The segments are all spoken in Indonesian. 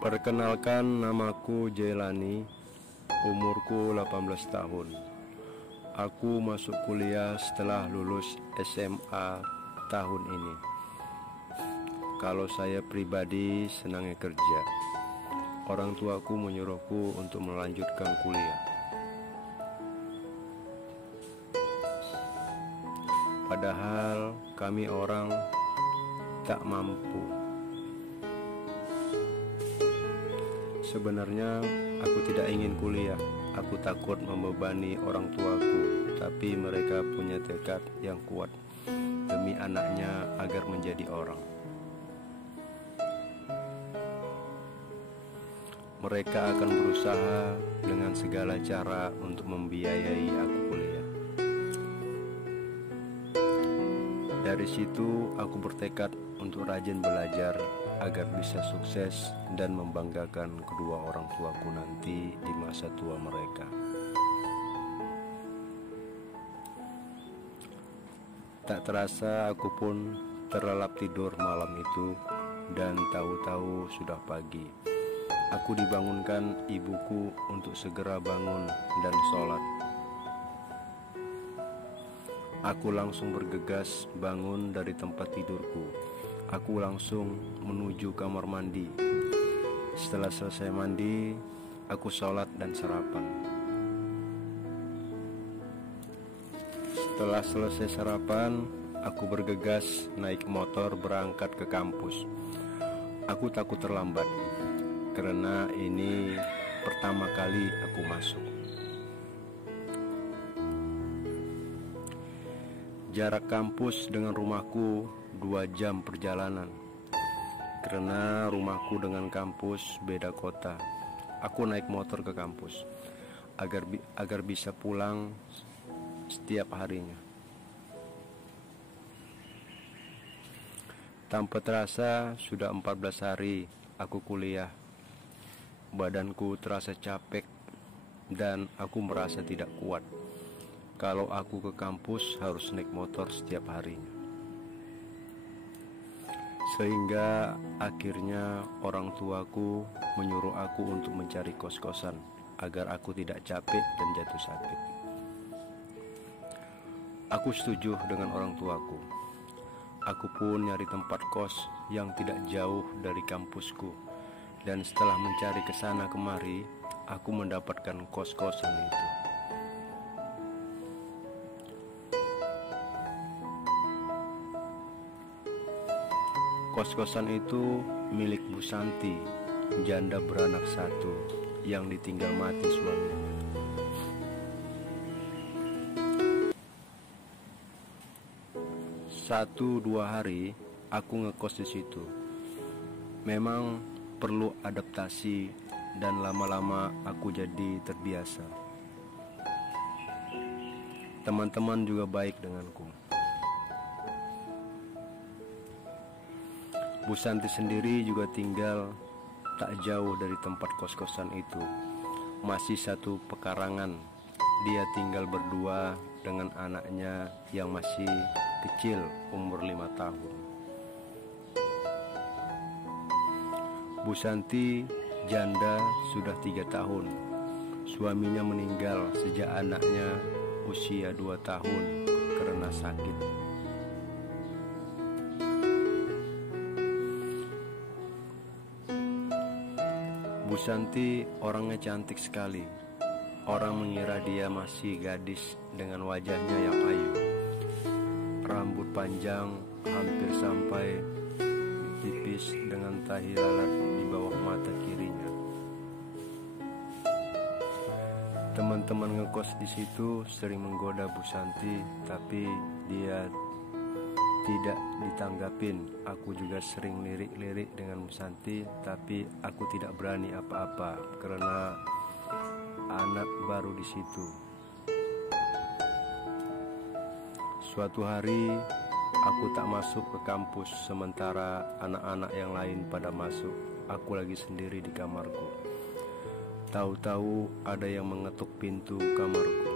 Perkenalkan, namaku Jailani, umurku 18 tahun. Aku masuk kuliah setelah lulus SMA tahun ini. Kalau saya pribadi senangnya kerja. Orang tuaku menyuruhku untuk melanjutkan kuliah. Padahal kami orang tak mampu. Sebenarnya aku tidak ingin kuliah. Aku takut membebani orang tuaku, tapi mereka punya tekad yang kuat demi anaknya agar menjadi orang. Mereka akan berusaha dengan segala cara untuk membiayai aku kuliah. Dari situ aku bertekad untuk rajin belajar agar bisa sukses dan membanggakan kedua orang tuaku nanti di masa tua mereka. Tak terasa aku pun terlelap tidur malam itu, dan tahu-tahu sudah pagi. Aku dibangunkan ibuku untuk segera bangun dan sholat. Aku langsung bergegas bangun dari tempat tidurku. Aku langsung menuju kamar mandi. Setelah selesai mandi, aku sholat dan sarapan. Setelah selesai sarapan, aku bergegas naik motor berangkat ke kampus. Aku takut terlambat, karena ini pertama kali aku masuk. Jarak kampus dengan rumahku 2 jam perjalanan. Karena rumahku dengan kampus beda kota, aku naik motor ke kampus agar bisa pulang setiap harinya. Tanpa terasa sudah 14 hari aku kuliah. Badanku terasa capek dan aku merasa tidak kuat kalau aku ke kampus harus naik motor setiap harinya. Sehingga akhirnya orang tuaku menyuruh aku untuk mencari kos-kosan agar aku tidak capek dan jatuh sakit. Aku setuju dengan orang tuaku. Aku pun nyari tempat kos yang tidak jauh dari kampusku, dan setelah mencari kesana kemari, aku mendapatkan kos-kosan itu. Kos-kosan itu milik Bu Santi, janda beranak 1 yang ditinggal mati suaminya. Satu dua hari aku ngekos di situ. Memang perlu adaptasi dan lama-lama aku jadi terbiasa. Teman-teman juga baik denganku. Bu Santi sendiri juga tinggal tak jauh dari tempat kos-kosan itu. Masih satu pekarangan. Dia tinggal berdua dengan anaknya yang masih kecil, umur 5 tahun. Bu Santi janda sudah 3 tahun. Suaminya meninggal sejak anaknya usia 2 tahun karena sakit. Bu Santi orangnya cantik sekali. Orang mengira dia masih gadis dengan wajahnya yang ayu. Rambut panjang hampir sampai tipis dengan tahi lalat di bawah mata kirinya. Teman-teman ngekos di situ sering menggoda Bu Santi, tapi dia tidak ditanggapin. Aku juga sering lirik-lirik dengan Bu Santi, tapi aku tidak berani apa-apa karena anak baru di situ. Suatu hari aku tak masuk ke kampus sementara anak-anak yang lain pada masuk. Aku lagi sendiri di kamarku. Tahu-tahu ada yang mengetuk pintu kamarku.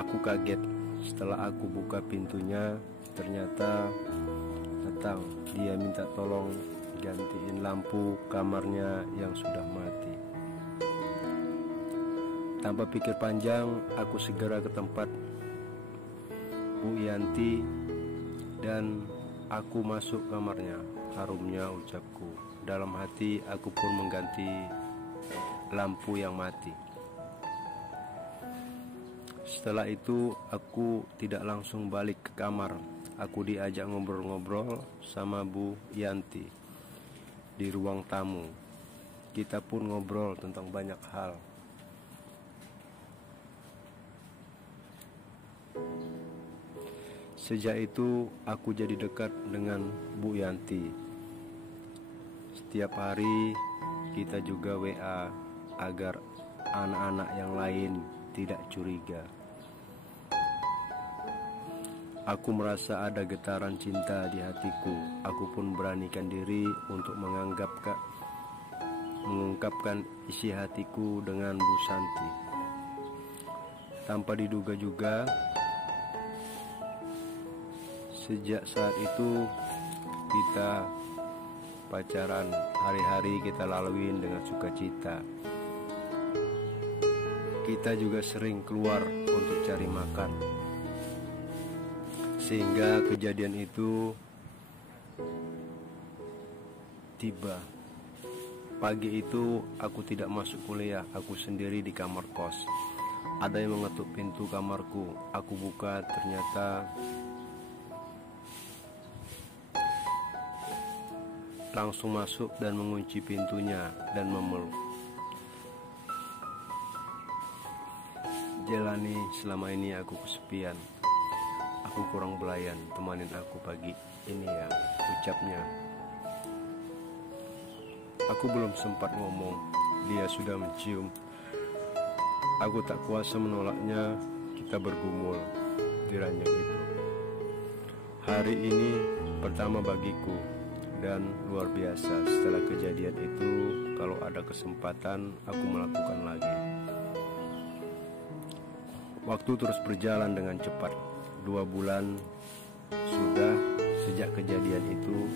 Aku kaget. Setelah aku buka pintunya, ternyata datang. Dia minta tolong gantiin lampu kamarnya yang sudah mati. Tanpa pikir panjang, aku segera ke tempat Bu Yanti dan aku masuk kamarnya. Harumnya ucapku. Dalam hati aku pun mengganti lampu yang mati. Setelah itu aku tidak langsung balik ke kamar. Aku diajak ngobrol-ngobrol sama Bu Yanti di ruang tamu. Kita pun ngobrol tentang banyak hal. Sejak itu aku jadi dekat dengan Bu Yanti. Setiap hari kita juga WA agar anak-anak yang lain tidak curiga. Aku merasa ada getaran cinta di hatiku. Aku pun beranikan diri untuk mengungkapkan isi hatiku dengan Bu Santi. Tanpa diduga juga, sejak saat itu kita pacaran. Hari-hari kita laluin dengan sukacita. Kita juga sering keluar untuk cari makan. Sehingga kejadian itu tiba. Pagi itu aku tidak masuk kuliah. Aku sendiri di kamar kos. Ada yang mengetuk pintu kamarku. Aku buka, ternyata langsung masuk dan mengunci pintunya dan memeluk. Jalani, selama ini aku kesepian. Aku kurang belayan, temanin aku pagi ini ya, ucapnya. Aku belum sempat ngomong, dia sudah mencium. Aku tak kuasa menolaknya, kita bergumul di ranjang itu. Hari ini pertama bagiku dan luar biasa. Setelah kejadian itu, kalau ada kesempatan aku melakukan lagi. Waktu terus berjalan dengan cepat. 2 bulan sudah sejak kejadian itu.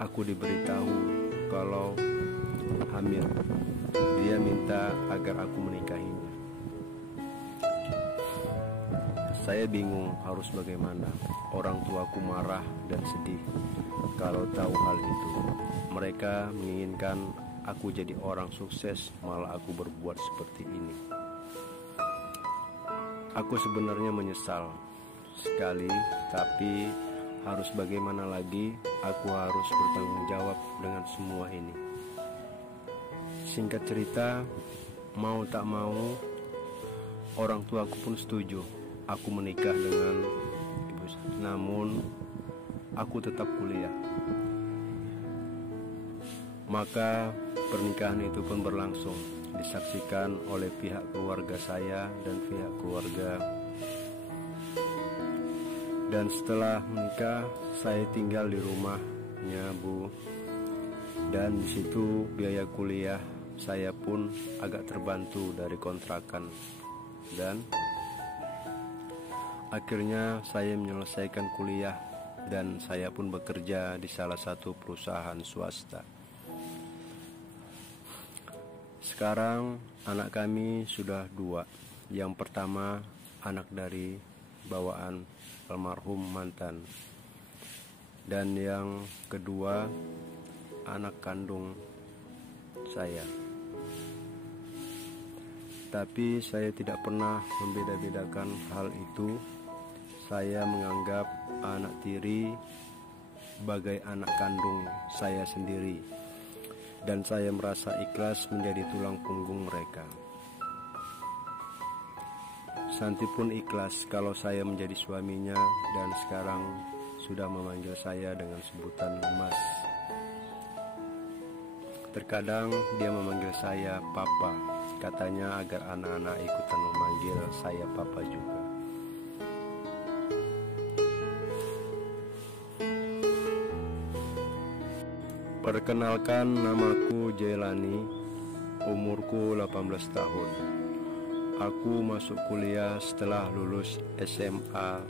Aku diberitahu kalau hamil. Dia minta agar aku menikahinya. Saya bingung harus bagaimana. Orang tuaku marah dan sedih kalau tahu hal itu. Mereka menginginkan aku jadi orang sukses, malah aku berbuat seperti ini. Aku sebenarnya menyesal sekali, tapi harus bagaimana lagi, aku harus bertanggung jawab dengan semua ini. Singkat cerita, mau tak mau, orang tuaku pun setuju aku menikah dengan ibu. Namun, aku tetap kuliah. Maka pernikahan itu pun berlangsung, disaksikan oleh pihak keluarga saya dan pihak keluarga. Dan setelah menikah, saya tinggal di rumahnya Bu. Dan di situ biaya kuliah saya pun agak terbantu dari kontrakan. Dan akhirnya saya menyelesaikan kuliah dan saya pun bekerja di salah satu perusahaan swasta. Sekarang anak kami sudah 2. Yang pertama anak dari bawaan almarhum mantan, dan yang kedua anak kandung saya. Tapi saya tidak pernah membeda-bedakan hal itu. Saya menganggap anak tiri bagai anak kandung saya sendiri, dan saya merasa ikhlas menjadi tulang punggung mereka. Santi pun ikhlas kalau saya menjadi suaminya, dan sekarang sudah memanggil saya dengan sebutan Mas. Terkadang dia memanggil saya Papa, katanya agar anak-anak ikutan memanggil saya Papa juga. Perkenalkan, namaku Jailani, umurku 18 tahun. Aku masuk kuliah setelah lulus SMA